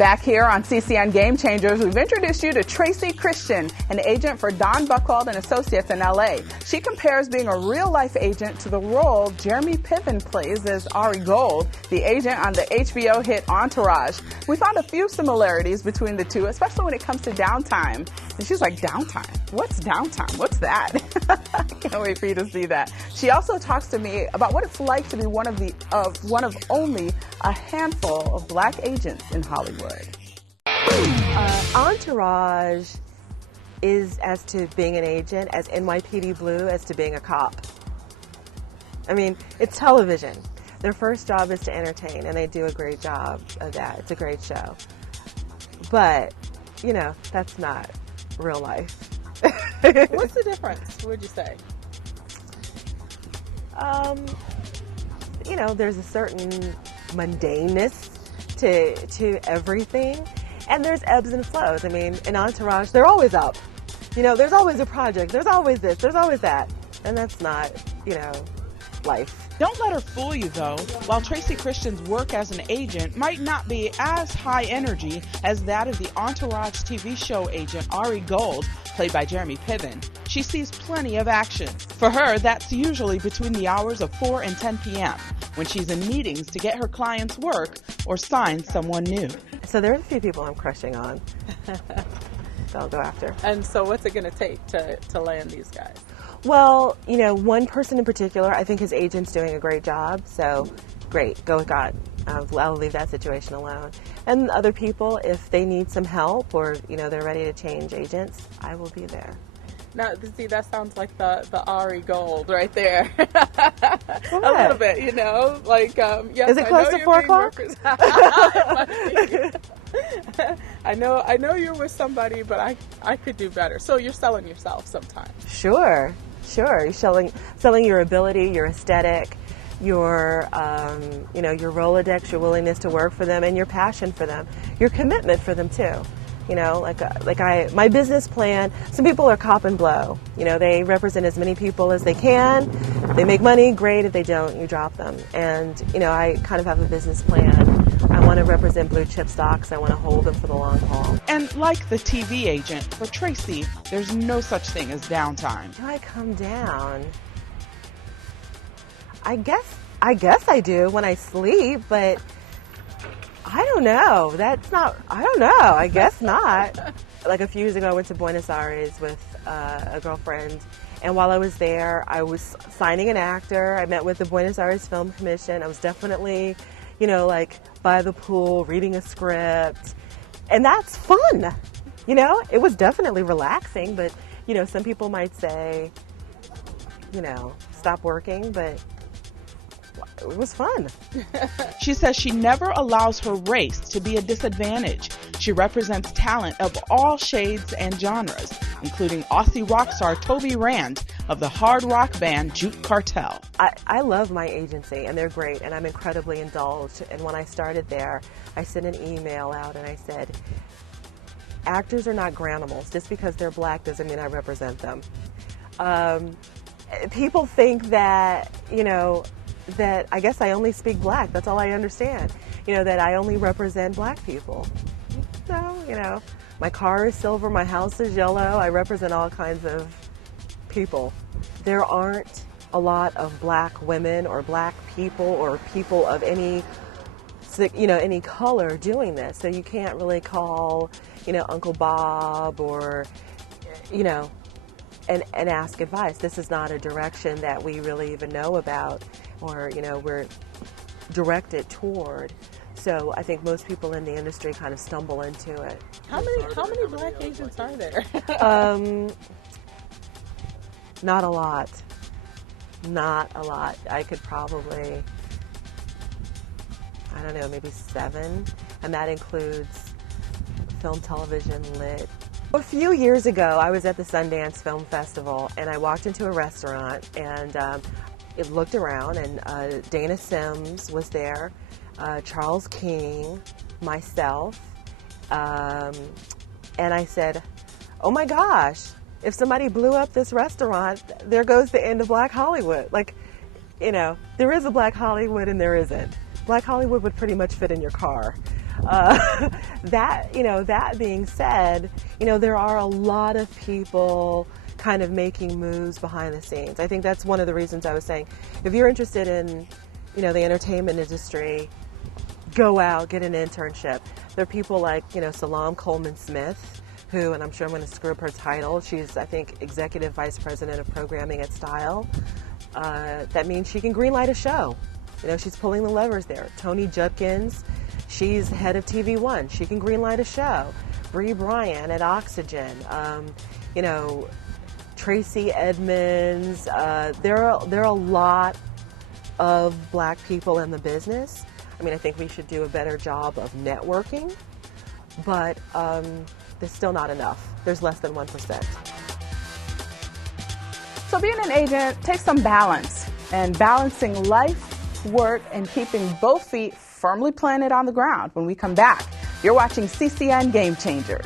Back here on CCN Game Changers, we've introduced you to Tracy Christian, an agent for Don Buchwald and Associates in LA. She compares being a real-life agent to the role Jeremy Piven plays as Ari Gold, the agent on the HBO hit Entourage. We found a few similarities between the two, especially when it comes to downtime. And she's like, downtime? What's downtime? What's that? I can't wait for you to see that. She also talks to me about what it's like to be one of only a handful of black agents in Hollywood. Entourage is as to being an agent, as NYPD Blue as to being a cop. I mean, it's television. Their first job is to entertain, and they do a great job of that. It's a great show. But, you know, that's not real life. What's the difference, would you say? You know, there's a certain mundaneness to everything, and there's ebbs and flows. I mean, in Entourage, they're always up. You know, there's always a project, there's always this, there's always that, and that's not, you know, life. Don't let her fool you, though. While Tracy Christian's work as an agent might not be as high energy as that of the Entourage TV show agent Ari Gold, played by Jeremy Piven, she sees plenty of action. For her, that's usually between the hours of 4 and 10 p.m., when she's in meetings to get her clients work or sign someone new. So there's a few people I'm crushing on. So I'll go after. And so what's it going to take to land these guys? Well, you know, one person in particular, I think his agent's doing a great job, so great, go with God. I'll leave that situation alone. And other people, if they need some help or, you know, they're ready to change agents, I will be there. Now, see, that sounds like the Ari Gold right there. A little bit, you know, like, yes, is it close to 4 o'clock? I know you're with somebody, but I could do better. So you're selling yourself sometimes. Sure. You're selling your ability, your aesthetic, your, you know, your Rolodex, your willingness to work for them, and your passion for them, your commitment for them too. You know, my business plan, some people are cop and blow. You know, they represent as many people as they can. They make money, great. If they don't, you drop them. And, you know, I kind of have a business plan. I want to represent blue chip stocks. I want to hold them for the long haul. And like the TV agent, for Tracy, there's no such thing as downtime. Do I come down? I guess I do when I sleep, but I don't know. I don't know. I guess not. Like a few years ago, I went to Buenos Aires with a girlfriend, and while I was there, I was signing an actor. I met with the Buenos Aires Film Commission. I was definitely, you know, like by the pool, reading a script, and that's fun. You know, it was definitely relaxing, but, you know, some people might say, you know, stop working, but it was fun. She says she never allows her race to be a disadvantage. She represents talent of all shades and genres, including Aussie rock star Toby Rand of the hard rock band Juke Cartel. I love my agency, and they're great, and I'm incredibly indulged. And when I started there, I sent an email out and I said, actors are not granimals. Just because they're black doesn't mean I represent them. People think that, you know, that I guess I only speak black. That's all I understand. You know, that I only represent black people. No, you know, my car is silver, my house is yellow. I represent all kinds of people. There aren't a lot of black women or black people or people of any, you know, any color doing this. So you can't really call, you know, Uncle Bob or, you know, and ask advice. This is not a direction that we really even know about, or, you know, we're directed toward. So I think most people in the industry kind of stumble into it. How many black agents are there? Not a lot. Not a lot. I could probably, I don't know, maybe 7, and that includes film, television, lit. A few years ago, I was at the Sundance Film Festival, and I walked into a restaurant, and it looked around, and Dana Sims was there, Charles King, myself, and I said, oh my gosh, if somebody blew up this restaurant, there goes the end of Black Hollywood. Like, you know, there is a Black Hollywood and there isn't. Black Hollywood would pretty much fit in your car. That being said, there are a lot of people kind of making moves behind the scenes. I think that's one of the reasons I was saying, if you're interested in, the entertainment industry, go out, get an internship. There are people like, Salam Coleman-Smith, who, and I'm sure I'm going to screw up her title, she's, I think, Executive Vice President of Programming at Style. That means she can greenlight a show. She's pulling the levers there. Tony Judkins, she's head of TV One. She can greenlight a show. Bree Bryan at Oxygen. Tracy Edmonds. There are a lot of black people in the business. I think we should do a better job of networking, but there's still not enough. There's less than 1%. So being an agent takes some balance, and balancing life, work, and keeping both feet firmly planted on the ground. When we come back, you're watching CCN Game Changers.